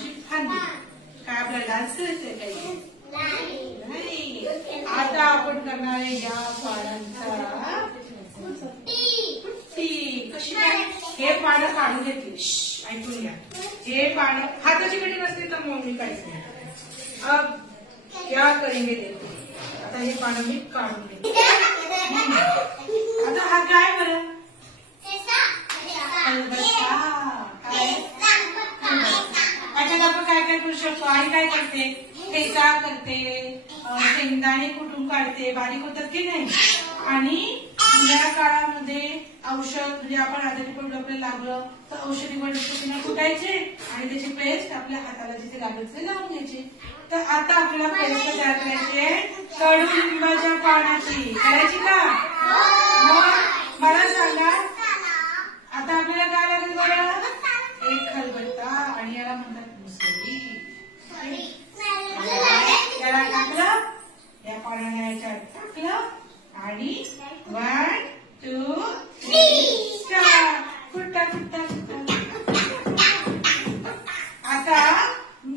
पानाची फांदी. काय आपल्याला डान्स करायचंय काही नाही. आता आपण करणार आहे या पानांचा पुट्टी. कशी काय? हे पानं काढून घेतली. ऐकून घ्या. हे पानं हाताची कटिंग असते तर मग मी काहीच नाही. अब क्या करेंगे देखो. आता हे पानं मी काढून घेते. आता हा काय बरं त्याच्यात आपण काय काय करू शकतो. आई काय करते, ठेचा करते, शेंगदाणे कुटून काढते, बारीक होतात की नाही. आणि या काळामध्ये औषध म्हणजे आपण आजारी पडलो आपल्याला लागलं तर औषधी वनस्पतींना कुटायचे आणि त्याची पेस्ट आपल्या हाताला जिथे लागेल तिथे लावून घ्यायची. तर आता आपल्याला पेस्ट तयार करायची कडुलिंबाच्या पानाची. करायची का? मग मला सांगा आता आपल्याला काय लागेल बरं. एक खलबत्ता आणि याला म्हणतात मुसळी. याला टाकलं, या पाण्याने याच्यात टाकलं आणि 1 2 3 4 कुट्टा कुट्टा कुट्टा. आता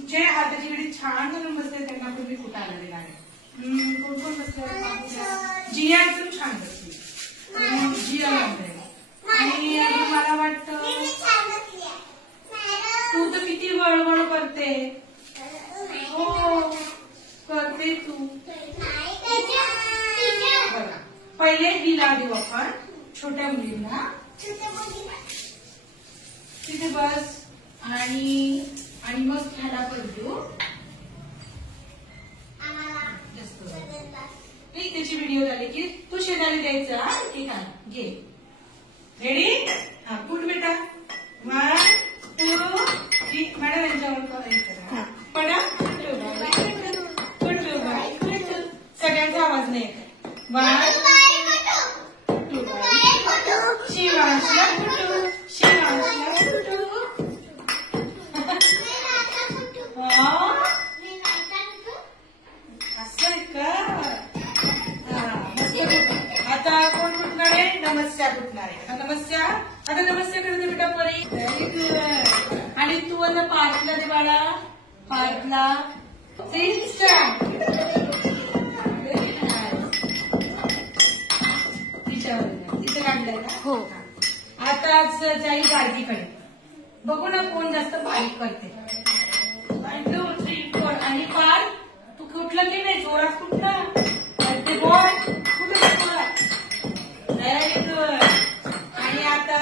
जे हाताची घडी छान करून बसले त्यांना पण मी कुटायला दिला आहे. कोण कोण बसलं? जिया एकदम छान बसली. जिया लागले. आणि मला वाटतं तू तर किती वळवळ करते. हो करते तू. बघा पहिले हिला देऊ आपण छोट्या मुलींना. तिथे बस आणि मग ह्याला पण देऊ. त्याची व्हिडिओ झाली की तू शेजारी द्यायचा. ठीक आहे घे. रेडी. हा पुट बेटा. 1 2 3. मॅडम यांच्यावर करा. पडा सगळ्यांचा आवाज नाही येत. 1 2 शिवांशला कुटू शिवांशला कुटू. असं का? आता कोण कुठणार आहे? नमस्या कुठणार आहे. आता नमस्या करते बेटा परी. Very good. आणि तू आता पार्थला दे बाळा. पार्थला तिथे काढलंय का? हो. आता जाईल बारकीकडे. बघू ना कोण जास्त बारीक करते. 1 2 3 4. आणि पार्थ तू कुठलं की नाही जोरात कुठलं ते बॉल कुठलं. Very good. आणि आता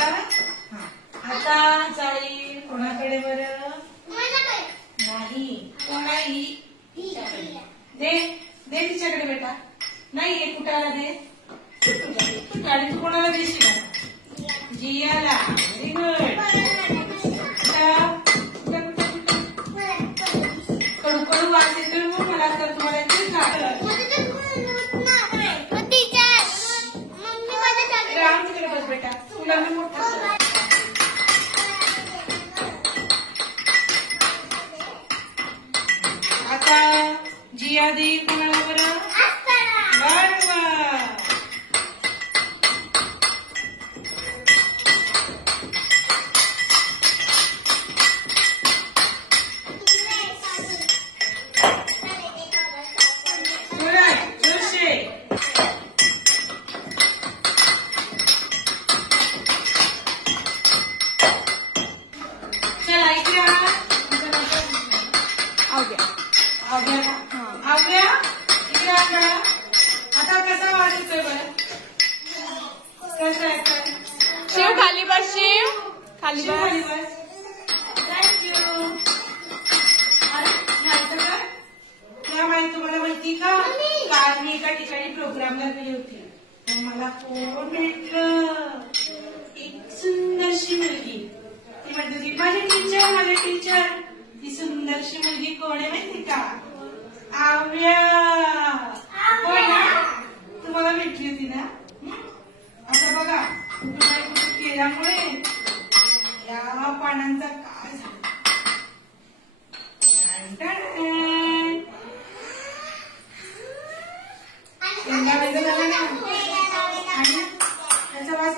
जाईल कोणाकडे बरं. नाही कोणाही दे तिच्याकडे बेटा. नाही हे कुठाला दे. आणि तू कोणाला देशील? जियाला. Very good. कडू कडू वास येतोय मग मला तर तुम्हाला राम तिकडे बस बेटा. तुला मी मोठा. आता जिया दे कोणाला बरं. आता कसा वाज येतोय बरं. कसं आहे शिव खाली बस. शिव खाली बस. थँक्यू. तुला माहिती तुम्हाला माहिती का काल मी एका ठिकाणी प्रोग्रामला गेली होती. मला कोण भेटलं. एक सुंदरशी मुलगी. ती म्हणते माझे टीचर. ती सुंदरशी मुलगी कोण आहे माहिती का? आव्या. हो ना तुम्हाला भेटली होती ना. आता बघा कुठे केल्यामुळे या पानांचा काय झाला. झाला ना. आणि त्याचा वास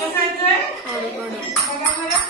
कसा येतोय. बघा बरं